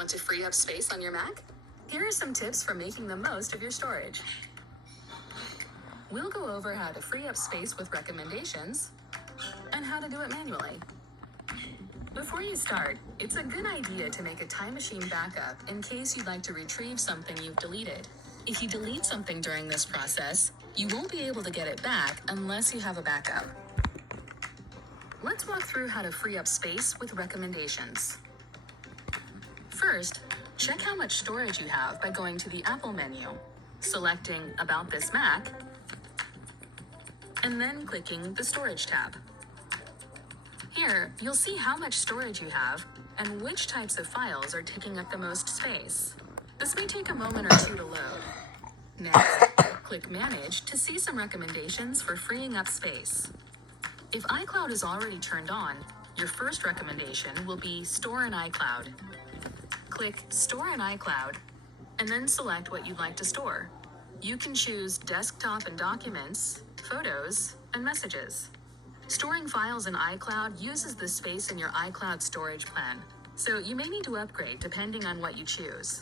Want to free up space on your Mac? Here are some tips for making the most of your storage. We'll go over how to free up space with recommendations and how to do it manually. Before you start, it's a good idea to make a time machine backup in case you'd like to retrieve something you've deleted. If you delete something during this process, you won't be able to get it back unless you have a backup. Let's walk through how to free up space with recommendations. First, check how much storage you have by going to the Apple menu, selecting About This Mac, and then clicking the Storage tab. Here, you'll see how much storage you have and which types of files are taking up the most space. This may take a moment or two to load. Next, click Manage to see some recommendations for freeing up space. If iCloud is already turned on, your first recommendation will be Store in iCloud. Click Store in iCloud, and then select what you'd like to store. You can choose Desktop and Documents, Photos, and Messages. Storing files in iCloud uses the space in your iCloud storage plan, so you may need to upgrade depending on what you choose.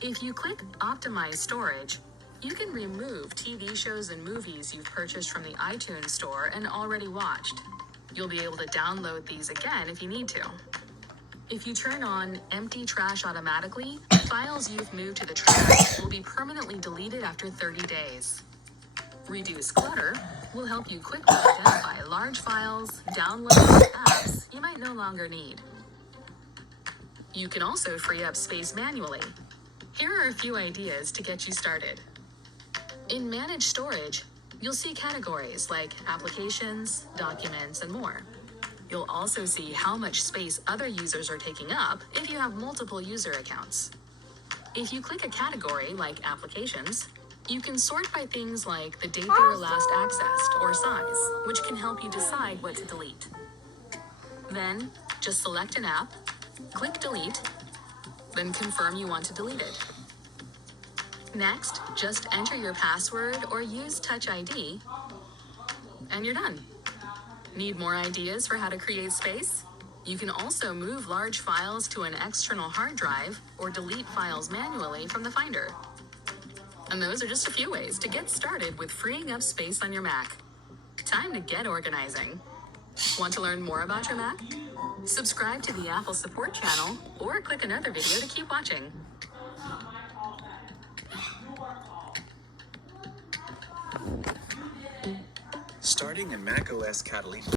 If you click Optimize Storage, you can remove TV shows and movies you've purchased from the iTunes Store and already watched. You'll be able to download these again if you need to. If you turn on Empty Trash automatically, files you've moved to the trash will be permanently deleted after 30 days. Reduce Clutter will help you quickly identify large files, downloads, and apps you might no longer need. You can also free up space manually. Here are a few ideas to get you started. In Manage Storage, you'll see categories like Applications, Documents, and more. You'll also see how much space other users are taking up if you have multiple user accounts. If you click a category like Applications, you can sort by things like the date they were last accessed or size, which can help you decide what to delete. Then, just select an app, click Delete, then confirm you want to delete it. Next, just enter your password or use Touch ID, and you're done. Need more ideas for how to create space? You can also move large files to an external hard drive or delete files manually from the Finder. And those are just a few ways to get started with freeing up space on your Mac. Time to get organizing. Want to learn more about your Mac? Subscribe to the Apple Support channel or click another video to keep watching. Starting in macOS Catalina.